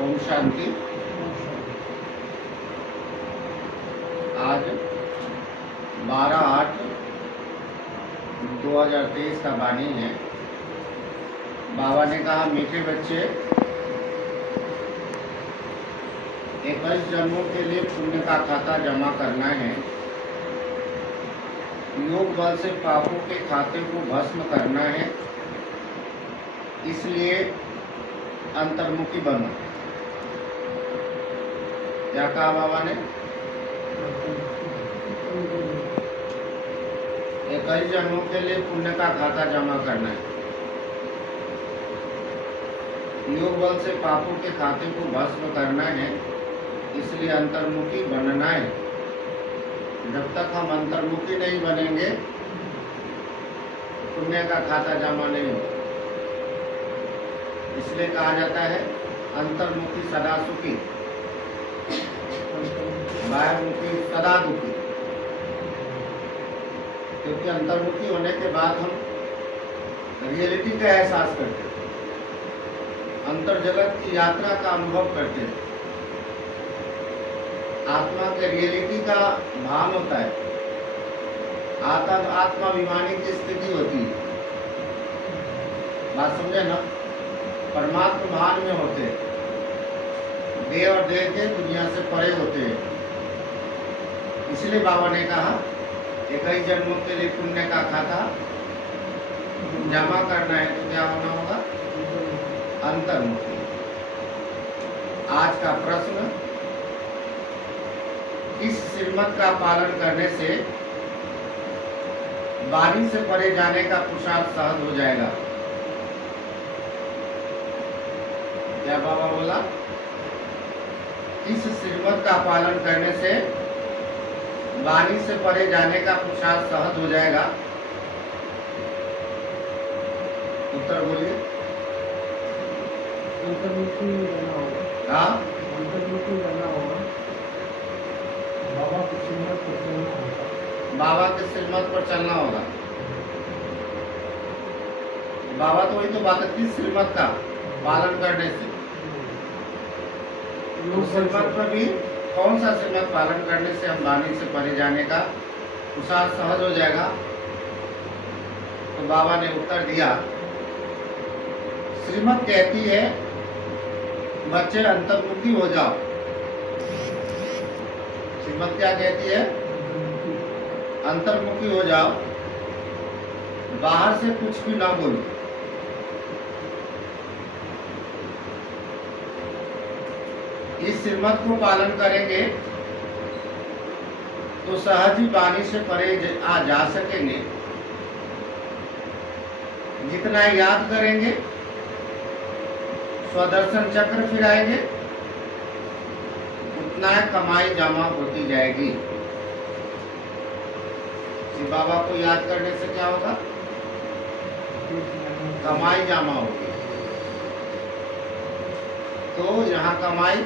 ओम शांति। आज 12/8/2023 का वाणी है। बाबा ने कहा, मीठे बच्चे, 21 जन्मों के लिए पुण्य का खाता जमा करना है। योग बल से पापों के खाते को भस्म करना है। इसलिए अंतर्मुखी बनो। क्या कहा बाबा ने? 21 जन्मों के लिए पुण्य का खाता जमा करना है। योग बल से पापों के खाते को भस्म करना है। इसलिए अंतर्मुखी बनना है। जब तक हम अंतर्मुखी नहीं बनेंगे, पुण्य का खाता जमा नहीं होगा। इसलिए कहा जाता है अंतर्मुखी सदा सुखी, बाह्यमुखी सदा दुखी। क्योंकि अंतर्मुखी होने के बाद हम रियलिटी का एहसास करते हैं, अंतर जगत की यात्रा का अनुभव करते हैं। आत्मा के रियलिटी का भान होता है, आत्माभिमानी की स्थिति होती है। बात समझे ना? परमात्मा भान में होते हैं, देह और देह के दुनिया से परे होते हैं। इसलिए बाबा ने कहा 21 जन्मों के लिए पुण्य का खाता जमा करना है। तो क्या होना होगा? अंतर्मुखी। आज का प्रश्न, इस श्रीमत का पालन करने से वाणी से परे जाने का पुरुषार्थ सहज हो जाएगा। क्या बाबा बोला? इस श्रीमत का पालन करने से वाणी से परे जाने का पुरुषार्थ सहज हो जाएगा। उत्तर बोलिए। अंतर्मुखी रहना होगा। हाँ, अंतर्मुखी रहना होगा। बाबा के श्रीमत पर चलना होगा। बाबा के श्रीमत पर चलना होगा। बाबा तो वही तो बात है, किस श्रीमत का पालन करने से। उस श्रीमत पर भी कौन सा श्रीमत पालन करने से हम वाणी से परे जाने का पुरुषार्थ सहज हो जाएगा। तो बाबा ने उत्तर दिया, श्रीमत कहती है बच्चे अंतर्मुखी हो जाओ। श्रीमत क्या कहती है? अंतर्मुखी हो जाओ, बाहर से कुछ भी ना बोलो। इस श्रीमत को पालन करेंगे तो सहज ही वाणी से परे आ जा सकेंगे। जितना याद करेंगे, स्वदर्शन चक्र फिराएंगे, उतना कमाई जमा होती जाएगी। शिव बाबा को याद करने से क्या होगा? कमाई जमा होगी। तो यहाँ कमाई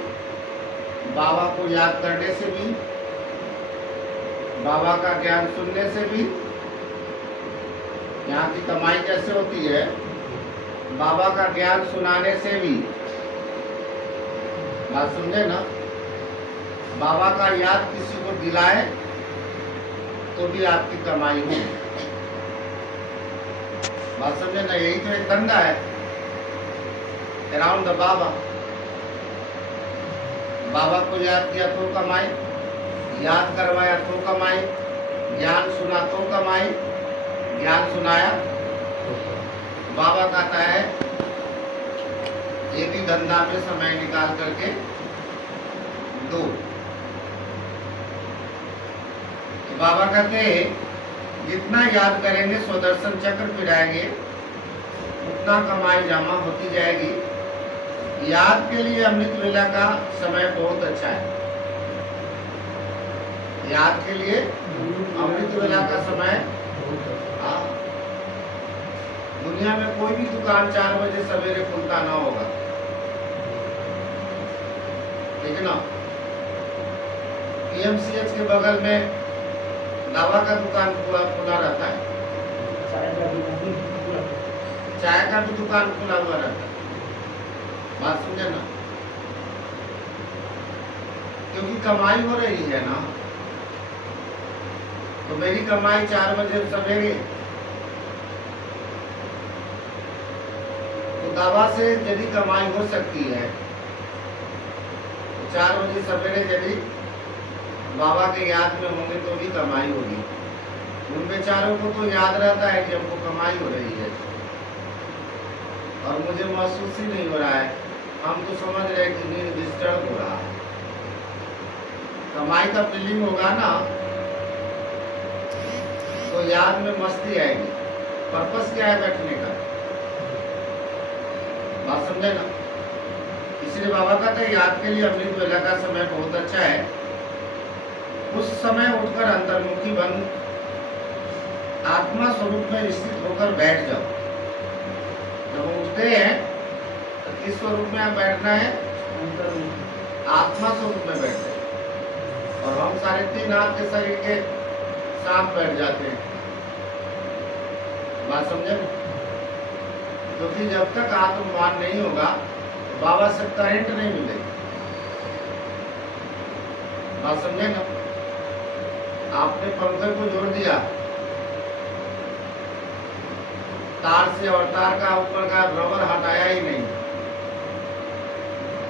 बाबा को याद करने से भी, बाबा का ज्ञान सुनने से भी। यहाँ की कमाई कैसे होती है? बाबा का ज्ञान सुनाने से भी। बात समझे ना? बाबा का याद किसी को दिलाए तो भी आपकी कमाई हो। बात समझे ना? यही तो एक धंधा है अराउंड द बाबा। बाबा को याद किया तो कमाई, याद करवाया तो कमाई, ज्ञान सुना तो कमाई, ज्ञान सुनाया। बाबा कहता है ये भी धंधा में समय निकाल करके दो। तो बाबा कहते हैं जितना याद करेंगे, स्वदर्शन चक्र फिराएंगे, उतना कमाई जमा होती जाएगी। याद के लिए अमृत वेला का समय बहुत अच्छा है। याद के लिए अमृत वेला का समय, हाँ, दुनिया में कोई भी दुकान 4 बजे सवेरे खुलता ना होगा, ठीक है ना। पीएमसीएच के बगल में दवा का दुकान खुला रहता है, चाय का भी दुकान खुला हुआ रहता है। बात समझे ना, क्योंकि कमाई हो रही है ना। तो मेरी कमाई 4 बजे सवेरे, तो दवा से यदि कमाई हो सकती है तो 4 बजे सवेरे यदि बाबा के याद में होंगे तो भी कमाई होगी। उन बेचारों को तो याद रहता है कि हमको कमाई हो रही है, और मुझे महसूस ही नहीं हो रहा है। हम तो समझ रहे हैं कि नींद डिस्टर्ब हो रहा है। कमाई का फीलिंग होगा ना तो याद में मस्ती आएगी। पर्पस क्या है बैठने का, बात समझे ना। इसलिए बाबा कहते हैं याद के लिए अमृत वेला का समय बहुत अच्छा है। उस समय उठकर अंतर्मुखी बन आत्मा स्वरूप में स्थित होकर बैठ जाओ। जब उठते हैं तो किस स्वरूप में आप बैठना है, आत्मा स्वरूप में बैठते हैं। और हम 3.5 हाथ के शरीर के साथ बैठ जाते हैं, बात समझे। क्योंकि जब तक आत्मवान नहीं होगा तो बाबा से करंट नहीं मिलेगी, बात समझे ना। आपने पंखे को जोड़ दिया तार से, और तार का ऊपर का रबर हटाया ही नहीं,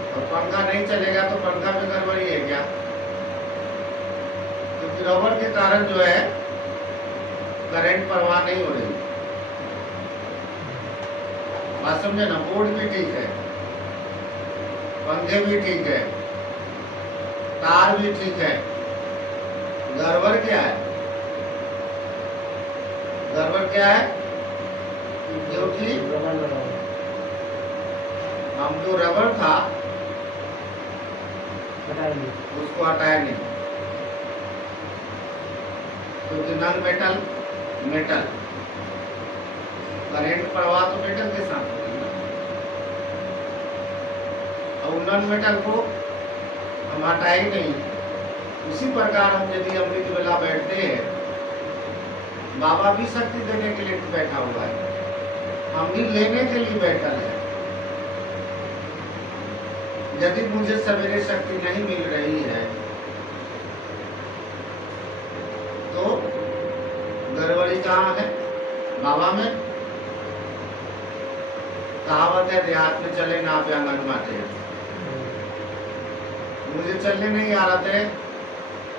और पंखा नहीं चलेगा तो पंखा में गड़बड़ी है क्या? क्योंकि रबर के कारण जो है करंट प्रवाह नहीं हो रही, बात समझे ना। बोर्ड भी ठीक है, पंखे भी ठीक है, तार भी ठीक है, गड़बड़ क्या है? गड़बड़ क्या है? क्योंकि हम जो रबर था उसको हटाया नहीं, क्योंकि नॉन मेटल मेटल, करंट प्रवाह तो मेटल के साथ होगा। और नॉन मेटल को हम हटाए ही नहीं। उसी प्रकार हम यदि अमृत वेला बैठते हैं, बाबा भी शक्ति देने के लिए बैठा हुआ है, हम भी लेने के लिए बैठा है। यदि मुझे सवेरे शक्ति नहीं मिल रही है तो गड़बड़ी कहाँ है? बाबा में। कहावत है देहात में चले ना पे आंगन बाटे। मुझे चलने नहीं आ रहा थे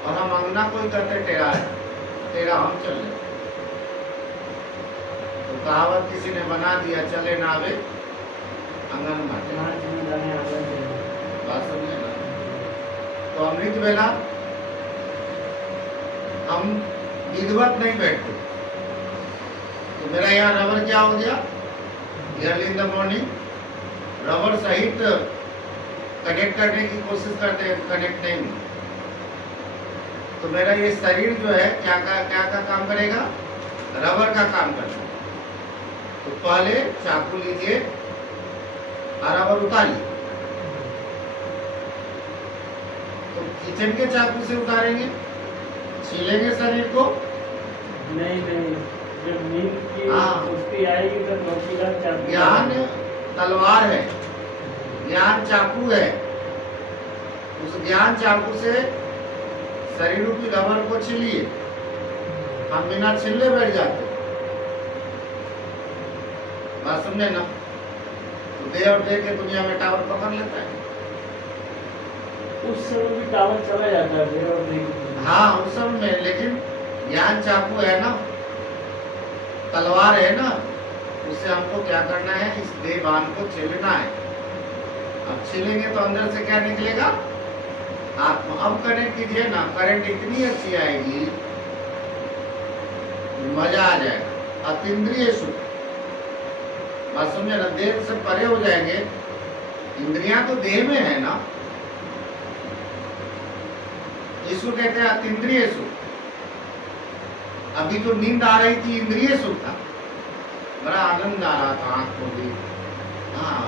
और हम अंगना कोई करते टेढ़ा है, टेढ़ा हम चल रहे। तो कहावत किसी ने बना दिया, चले ना आवे आंगन बाटे। बात समझे ना। तो अमृत वेला हम विधिवत नहीं बैठते। तो मेरा यहाँ रबर क्या हो गया, early in the morning rubber सहित कनेक्ट करने की कोशिश करते हैं, कनेक्ट नहीं। तो मेरा ये शरीर जो है क्या का काम करेगा, रबर का काम करेगा। तो पहले चाकू लीजिए और रबर उतारिए। तो किचन के चाकू से उतारेंगे, छीलेंगे शरीर को नहीं, जब नींद की सुस्ती आएगी तो नोकीला चाकू। ज्ञान तलवार है, ज्ञान चाकू है। उस ज्ञान चाकू से शरीर की रबर को छीलिए। हम बिना छिले बैठ जाते, बात समझे ना। तो दे और दे के दुनिया में टावर पकड़ लेता है। उस समय भी टावर चला जाता है दे और दे। हाँ उस समय में, लेकिन ज्ञान चाकू है ना, तलवार है ना, उससे हमको क्या करना है, इस देवान को छीलना है। अब छीलेंगे तो अंदर से क्या निकलेगा, आत्मा। अब कनेक्ट कीजिए ना, करंट इतनी अच्छी आएगी, मजा आ जाएगा। अतीन्द्रिय सुख, बात समझे ना, देह से परे हो जाएंगे। इंद्रियां तो देह में है ना, इसको कहते हैं अतीन्द्रिय सुख। अभी जो नींद आ रही थी इंद्रिय सुख था, बड़ा आनंद आ रहा था, आंख को भी, हाँ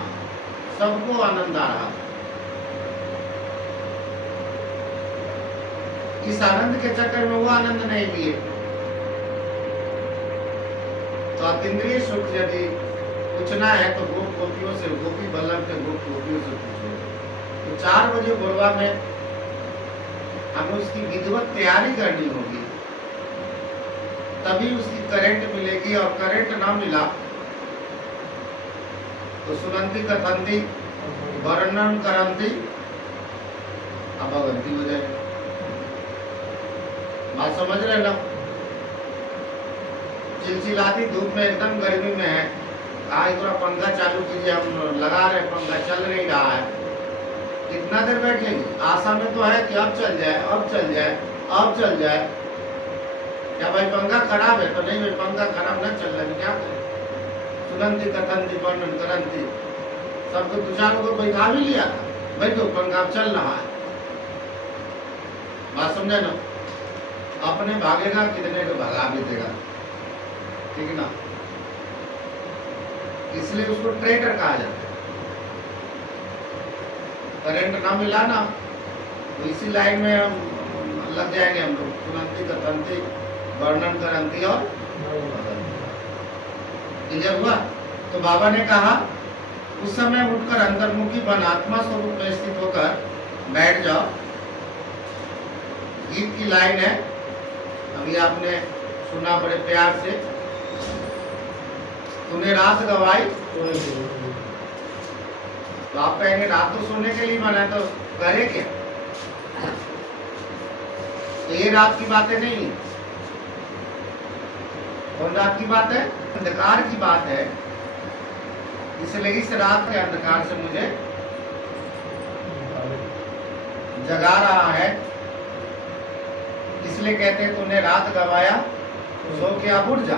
सबको आनंद आ रहा था। इस आनंद के चक्कर में वो आनंद नहीं लिए। तो अतीन्द्रिय सुख यदि पूछना है तो गोप गोपियों से, गोपी बल्लभ के गोप गोपियों से पूछो। तो 4 बजे भोरवा में हमें उसकी विधिवत तैयारी करनी होगी, तभी उसकी करंट मिलेगी। और करंट ना मिला तो सुनंती कथंती वर्णन करंती अभगंती हो जाएगी। बात समझ रहे ना, चिलचिलाती धूप में, एकदम गर्मी में है, आज थोड़ा पंखा चालू कीजिए, हम लगा रहे, पंखा चल नहीं रहा है, कितना देर बैठेंगे? आशा में तो है कि अब चल जाए, अब चल जाए, अब चल जाए। क्या भाई पंखा खराब है? तो नहीं भाई, पंखा खराब ना चल रहा है, क्या करें? सुनंती कथंती वर्णन करंती, सबको 2-4 को बैठा भी लिया था, बैठो पंखा अब चल रहा है। बात समझे ना, अपने भागेगा, कितने को भगा भी देगा, ठीक है ना। इसलिए उसको ट्रेडर कहा जाता है। करंट ना मिला ना तो इसी लाइन में हम लग जाएंगे हम लोग, सुनंती कथंती वर्णन करंती और क्लियर हुआ। तो बाबा ने कहा उस समय उठकर अंतर्मुखी बन आत्मा स्वरूप में स्थित होकर बैठ जाओ। गीत की लाइन है, अभी आपने सुना बड़े प्यार से, तूने रात गवाई। तो आप कहेंगे रात तो सोने के लिए बना है, तो करे क्या? तो ये रात की बातें नहीं है। कौन रात की बात है? अंधकार की बात है। इसलिए इस रात के अंधकार से मुझे जगा रहा है, इसलिए कहते हैं तूने रात गवाया, सो के अब उठ जा।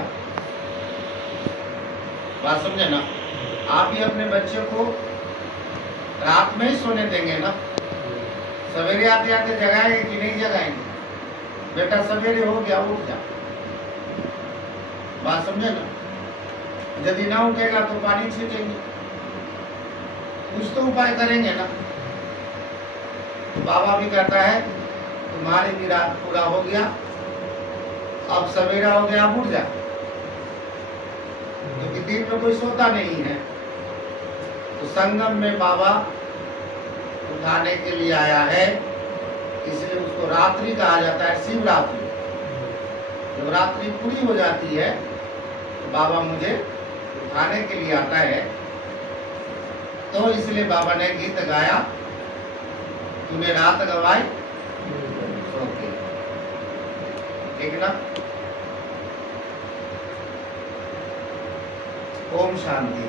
बात समझे ना, आप ही अपने बच्चे को रात में ही सोने देंगे ना, सवेरे आते आते जगाएंगे कि नहीं जगाएंगे? बेटा सवेरे हो गया, उठ जा। बात समझे ना, यदि ना उठेगा तो पानी छींटेंगे, कुछ तो उपाय करेंगे ना। तो बाबा भी कहता है तुम्हारी भी रात पूरा हो गया, अब सवेरा हो गया, अब उठ जा। क्योंकि दिन में कोई सोता नहीं है, तो संगम में बाबा उठाने के लिए आया है, इसलिए उसको रात्रि कहा जाता है, शिवरात्रि। जब रात्रि पूरी हो जाती है तो बाबा मुझे उठाने के लिए आता है। तो इसलिए बाबा ने गीत गाया, तूने रात गवाई सो के, ठीक ना। ओम शांति।